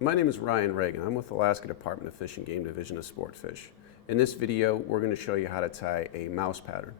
My name is Ryan Reagan. I'm with Alaska Department of Fish and Game Division of Sportfish. In this video, we're going to show you how to tie a mouse pattern.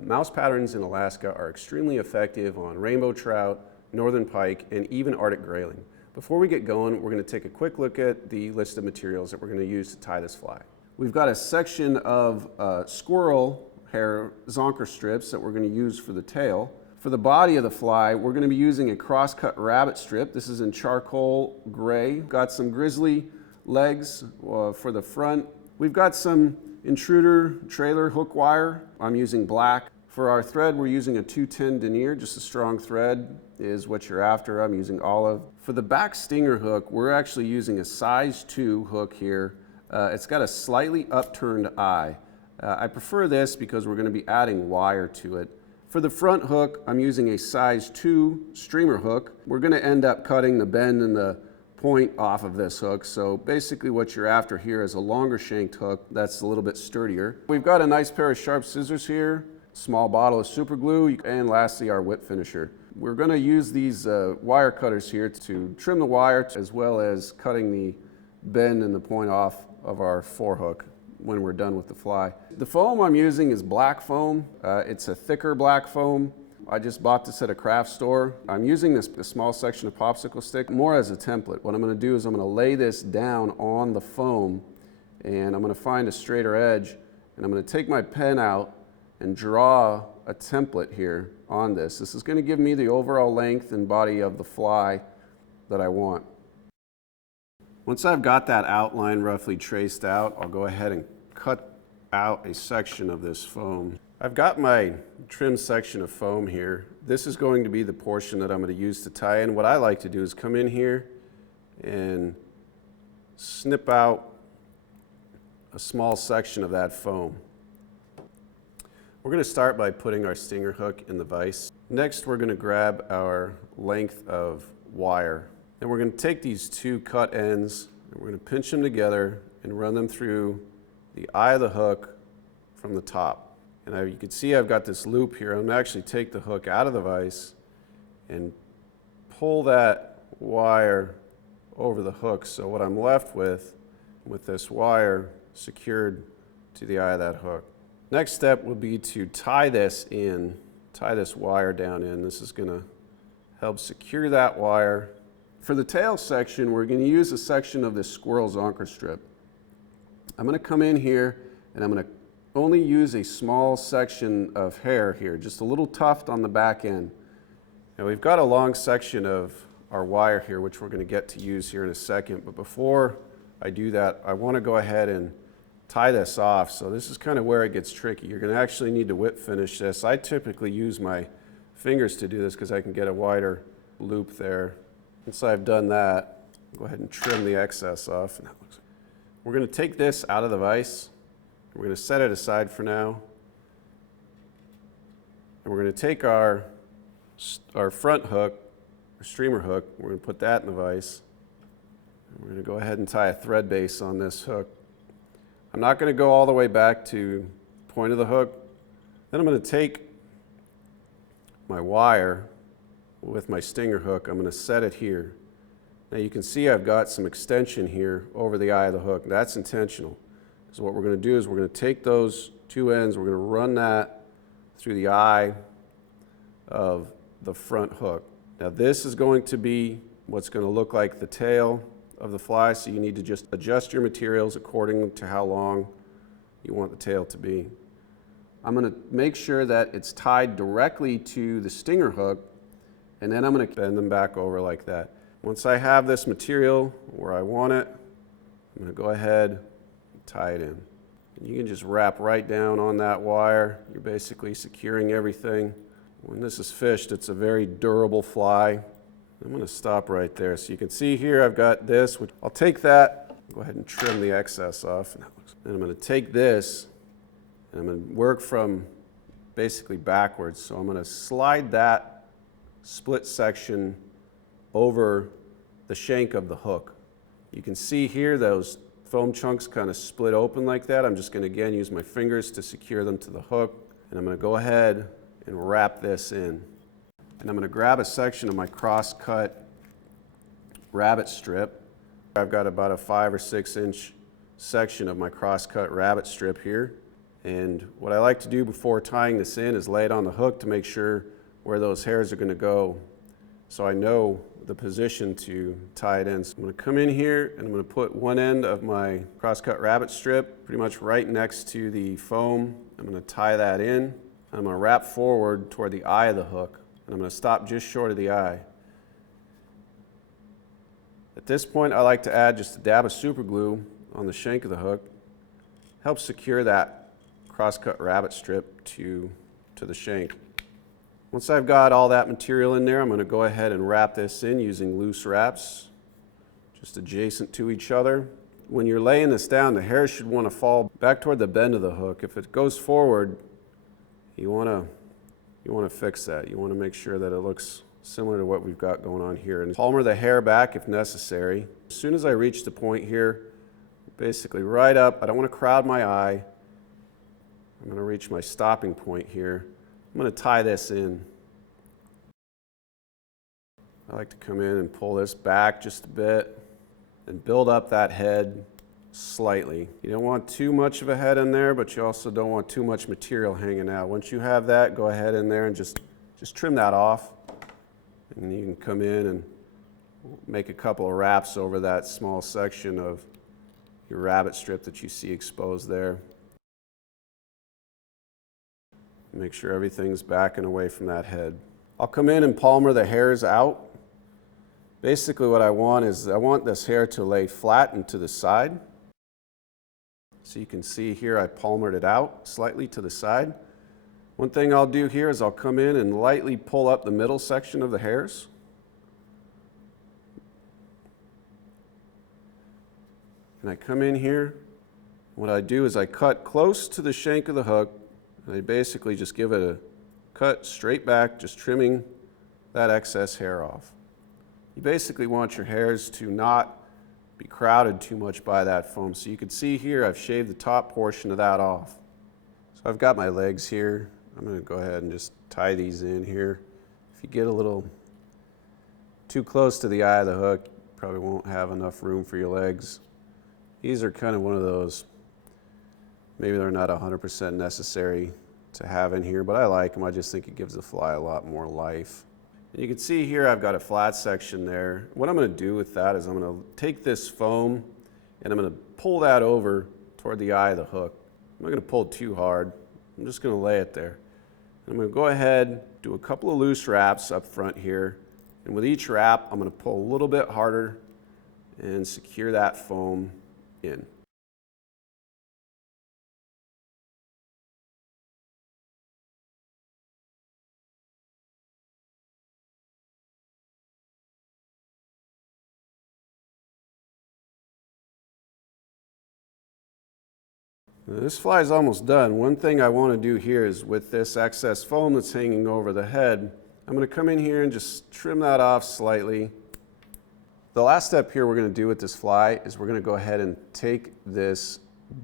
Mouse patterns in Alaska are extremely effective on rainbow trout, northern pike, and even Arctic grayling. Before we get going, we're going to take a quick look at the list of materials that we're going to use to tie this fly. We've got a section of squirrel hair zonker strips that we're going to use for the tail. For the body of the fly, we're going to be using a cross-cut rabbit strip. This is in charcoal gray. Got some grizzly legs for the front. We've got some intruder trailer hook wire. I'm using black. For our thread, we're using a 210 denier, just a strong thread is what you're after. I'm using olive. For the back stinger hook, we're actually using a size 2 hook here. It's got a slightly upturned eye. I prefer this because we're going to be adding wire to it. For the front hook, I'm using a size 2 streamer hook. We're going to end up cutting the bend and the point off of this hook. So basically what you're after here is a longer shanked hook that's a little bit sturdier. We've got a nice pair of sharp scissors here, small bottle of super glue, and lastly our whip finisher. We're going to use these wire cutters here to trim the wire as well as cutting the bend and the point off of our forehook when we're done with the fly. The foam I'm using is black foam. It's a thicker black foam. I just bought this at a craft store. I'm using this small section of popsicle stick more as a template. What I'm going to do is I'm going to lay this down on the foam and I'm going to find a straighter edge and I'm going to take my pen out and draw a template here on this. This is going to give me the overall length and body of the fly that I want. Once I've got that outline roughly traced out, I'll go ahead and cut out a section of this foam. I've got my trim section of foam here. This is going to be the portion that I'm going to use to tie in. What I like to do is come in here and snip out a small section of that foam. We're going to start by putting our stinger hook in the vise. Next, we're going to grab our length of wire. And we're going to take these two cut ends and we're going to pinch them together and run them through the eye of the hook from the top. And you can see I've got this loop here. I'm going to actually take the hook out of the vise and pull that wire over the hook. So what I'm left with this wire secured to the eye of that hook. Next step will be to tie this wire down in. This is going to help secure that wire. For the tail section, we're going to use a section of this squirrel zonker strip. I'm going to come in here and I'm going to only use a small section of hair here, just a little tuft on the back end. Now we've got a long section of our wire here, which we're going to get to use here in a second. But before I do that, I want to go ahead and tie this off. So this is kind of where it gets tricky. You're going to actually need to whip finish this. I typically use my fingers to do this because I can get a wider loop there. Once I've done that, go ahead and trim the excess off. We're going to take this out of the vise. We're going to set it aside for now. And we're going to take our front hook, our streamer hook, we're going to put that in the vise. And we're going to go ahead and tie a thread base on this hook. I'm not going to go all the way back to the point of the hook. Then I'm going to take my wire with my stinger hook. I'm going to set it here. Now you can see I've got some extension here over the eye of the hook. That's intentional. So what we're going to do is we're going to take those two ends, we're going to run that through the eye of the front hook. Now this is going to be what's going to look like the tail of the fly, so you need to just adjust your materials according to how long you want the tail to be. I'm going to make sure that it's tied directly to the stinger hook, and then I'm going to bend them back over like that. Once I have this material where I want it, I'm going to go ahead and tie it in. And you can just wrap right down on that wire. You're basically securing everything. When this is fished, it's a very durable fly. I'm going to stop right there. So you can see here I've got this. I'll take that, go ahead and trim the excess off. And I'm going to take this and I'm going to work from basically backwards. So I'm going to slide that split section over the shank of the hook. You can see here those foam chunks kind of split open like that. I'm just going to again use my fingers to secure them to the hook, and I'm going to go ahead and wrap this in. And I'm going to grab a section of my cross-cut rabbit strip. I've got about a 5 or 6 inch section of my cross-cut rabbit strip here. And what I like to do before tying this in is lay it on the hook to make sure where those hairs are going to go, so I know the position to tie it in. So I'm going to come in here and I'm going to put one end of my cross-cut rabbit strip pretty much right next to the foam. I'm going to tie that in. I'm going to wrap forward toward the eye of the hook, and I'm going to stop just short of the eye. At this point, I like to add just a dab of super glue on the shank of the hook. Helps secure that cross-cut rabbit strip to the shank. Once I've got all that material in there, I'm going to go ahead and wrap this in using loose wraps, just adjacent to each other. When you're laying this down, the hair should want to fall back toward the bend of the hook. If it goes forward, you want to fix that. You want to make sure that it looks similar to what we've got going on here. And palmer the hair back if necessary. As soon as I reach the point here, basically right up, I don't want to crowd my eye. I'm going to reach my stopping point here. I'm going to tie this in. I like to come in and pull this back just a bit and build up that head slightly. You don't want too much of a head in there, but you also don't want too much material hanging out. Once you have that, go ahead in there and just trim that off. And you can come in and make a couple of wraps over that small section of your rabbit strip that you see exposed there. Make sure everything's backing away from that head. I'll come in and palmer the hairs out. Basically what I want is I want this hair to lay flat and to the side. So you can see here I palmered it out slightly to the side. One thing I'll do here is I'll come in and lightly pull up the middle section of the hairs. And I come in here. What I do is I cut close to the shank of the hook. And I basically just give it a cut straight back, just trimming that excess hair off. You basically want your hairs to not be crowded too much by that foam. So you can see here I've shaved the top portion of that off. So I've got my legs here. I'm going to go ahead and just tie these in here. If you get a little too close to the eye of the hook, you probably won't have enough room for your legs. These are kind of one of those, maybe they're not 100% necessary to have in here, but I like them. I just think it gives the fly a lot more life. And you can see here I've got a flat section there. What I'm going to do with that is I'm going to take this foam and I'm going to pull that over toward the eye of the hook. I'm not going to pull too hard. I'm just going to lay it there. I'm going to go ahead, do a couple of loose wraps up front here, and with each wrap I'm going to pull a little bit harder and secure that foam in. Now, this fly is almost done. One thing I want to do here is with this excess foam that's hanging over the head, I'm going to come in here and just trim that off slightly. The last step here we're going to do with this fly is we're going to go ahead and take this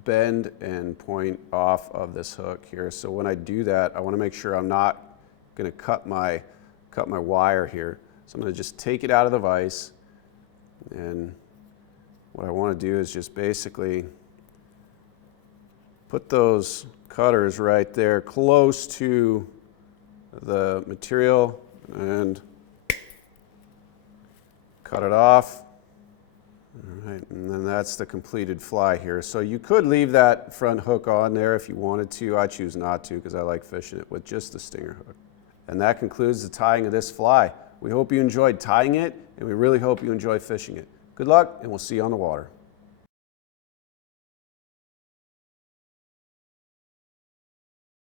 bend and point off of this hook here. So when I do that, I want to make sure I'm not going to cut my wire here. So I'm going to just take it out of the vise, and what I want to do is just basically put those cutters right there close to the material and cut it off. All right, and then that's the completed fly here. So you could leave that front hook on there if you wanted to. I choose not to because I like fishing it with just the stinger hook. And that concludes the tying of this fly. We hope you enjoyed tying it, and we really hope you enjoy fishing it. Good luck, and we'll see you on the water.